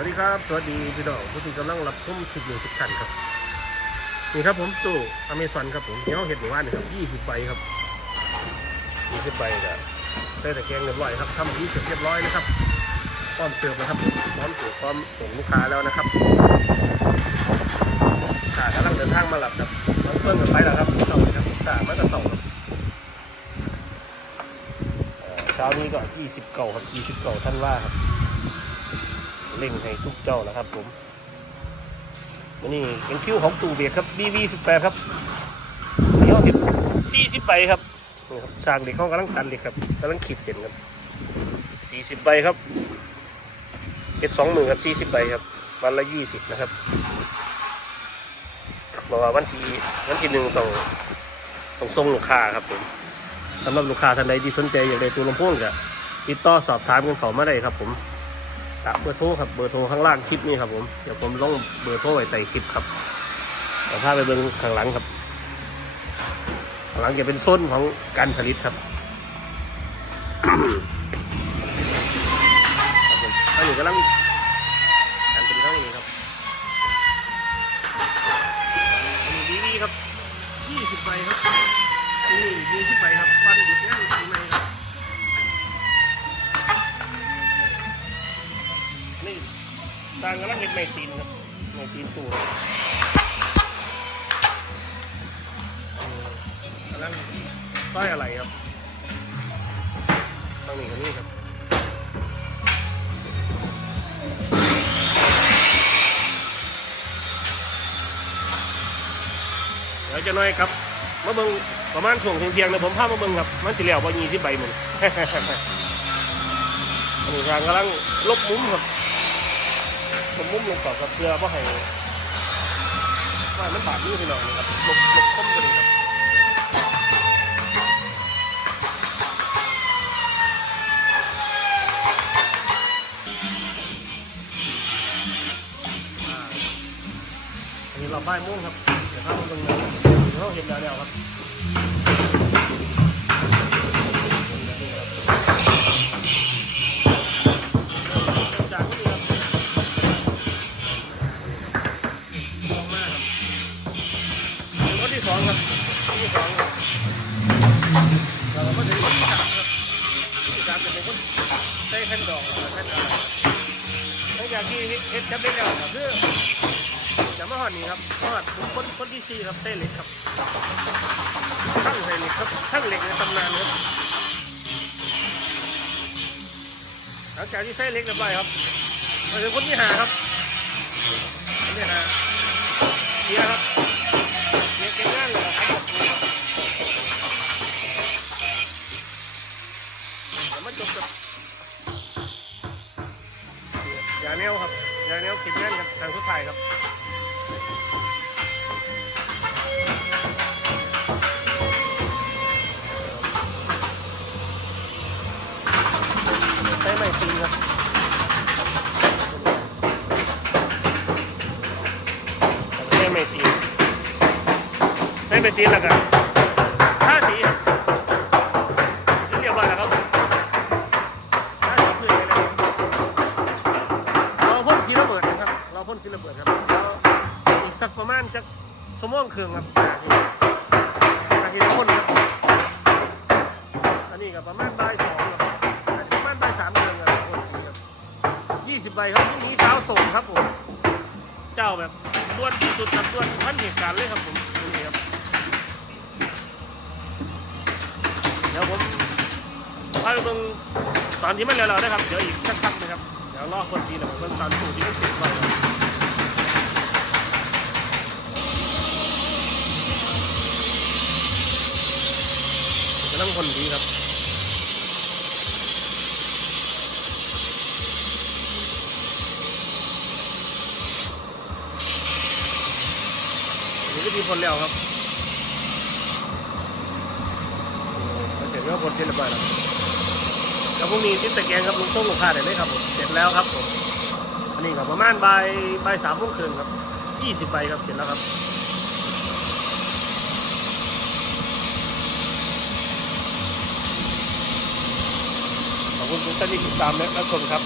วัสดีครับ สวัสดีพี่น้องผู้ที่กำลังรับชมคลิปอยู่ทุกท่านครับนี่ครับผมตู้อเมซอนครับผมเที่ยวเห็ดหมู่บ้านนี่ครับยี่สิบใบครับยี่สิบใบก็ได้แต่แกงเรียบร้อยครับทำยี่สิบเรียบร้อยนะครับพร้อมเสิร์ฟนะครับพร้อมเสิร์ฟพร้อมส่งลูกค้าแล้วนะครับขากำลังเดินทางมาหลับครับน้องเฟิ่งกับไปแล้วครับเสาร์ครับขามากับเสาร์ครับเอ่อเช้านี้ก็ยี่สิบเก่าครับยี่สิบเก่าท่านว่าครับ เล่งให้ทุกเจ้านะครับผมวันนี้เป็นคิวของตู่เบียดครับ BV 18 ครับนี่เขาเห็น40ใบครับนี่ครับสร้างเด็กเขากำลังตันเด็กครับกำลังขีดเส้นครับ40ใบครับเจ็ดสองหมื่นครับ40ใบครับวันละ20นะครับบอกว่าวันที่วันที่หนึ่งต้องต้องส่งลูกค้าครับผมสำหรับลูกค้าท่านใดที่สนใจอยากได้ตัวลำโพงก็ติดต่อสอบถามกันเขามาได้ครับผม ตามเบอร์โทรครับเบอร์โทรข้างล่างคลิปนี้ครับผมเดี๋ยวผมลงเบอร์โทรไว้ใต้คลิปครับเดี๋ยวพาไปเบิ่งข้างหลังครับข้างหลังจะเป็นโซนของการผลิตครับครับผมอันนี้กำลังการเป็นข้างนี้ครับอันนี้ดีครับยี่สิบใบครับนี่ยี่สิบใบครับฟันดิบง่ายดีไหม กำลังเห็นไม่ตีนครับไม่ตีนตู้ครับเออกำลังสร้อยอะไรครับตรงนี้กับนี่ครับเดี๋ยวจะน้อยครับมาเบิ่งประมาณช่วงเที่ยงๆนะผมพามาเบิ่งครับมันสิแล้วบ่ยีที่ใบมันอันนี้ทางกำลังลบมุมครับ ผมมุมลงต่อกับเพื่อว่าให้ว่ามันบาดมือไปหน่อยนะครับลบลบคมไปเลยครับอันนี้เราป้ายม่วงครับเดี๋ยวเข้ามาตรงนี้เดี๋ยวเราเห็นแล้วแล้วครับ สองครับนที่สองครับเราก็จะเป็นคนที่สามครับที่สามจะเป็นคนใช้แผ่นดอกแล้วก็แผ่นอะไรหลังจากที่เฮ็ดจะเป็นแล้วก็คือจะมาหอดนี่ครับหอดคนคนที่สี่ครับใช้เหล็กครับทั้งใช้เหล็กครับทั้งเหล็กในตำนานครับหลังจากที่ใช้เล็กเรียบร้อยครับมาถึงคนที่ห้าครับคนที่หาเสียครับ แนวครับยาแนวเก็บงานครับทางสุดท้ายครับใช้ไม้ตีนครับใช้ไม้ตีนใช้ไม้ตีนแล้วกัน ระเบิดครับแล้วอีกสักประมาณจักชั่วโมงครึ่องครับนาทีนาทีละพ่นครับอันนี้ก็ประมาณบ่ายสองครับประมาณบ่ายสามเดือนครับพ่นสีครับยี่สิบใบครับพรุ่งนี้เช้าส่งครับผมเจ้าแบบด้วนที่สุดครับด้วนพันเหตุการณ์เลยครับผมนี่ครับเดี๋ยวผมพาไปเบิ่งตอนที่มันแล้วๆนะครับเดี๋ยวอีกสักพักนะครับเดี๋ยวรอคนทีนะผมเบิ่งตอนสูตรที่มันเสร็จไป ครับกำลังคนดีครับนี่ก็มีคนแล้วครับเสร็จแล้วคนเรียบร้อยแล้วแล้วพรุ่งนี้ติดตะแกงครับลุงต้งลูกค้าได้เลยครับผมเสร็จแล้วครับผมอันนี้ก็ประมาณบ่ายบ่ายสามโมงครึ่งครับยี่สิบใบครับเสร็จแล้วครับ คุณทุกท่านที่ติดตามและรับชมครับ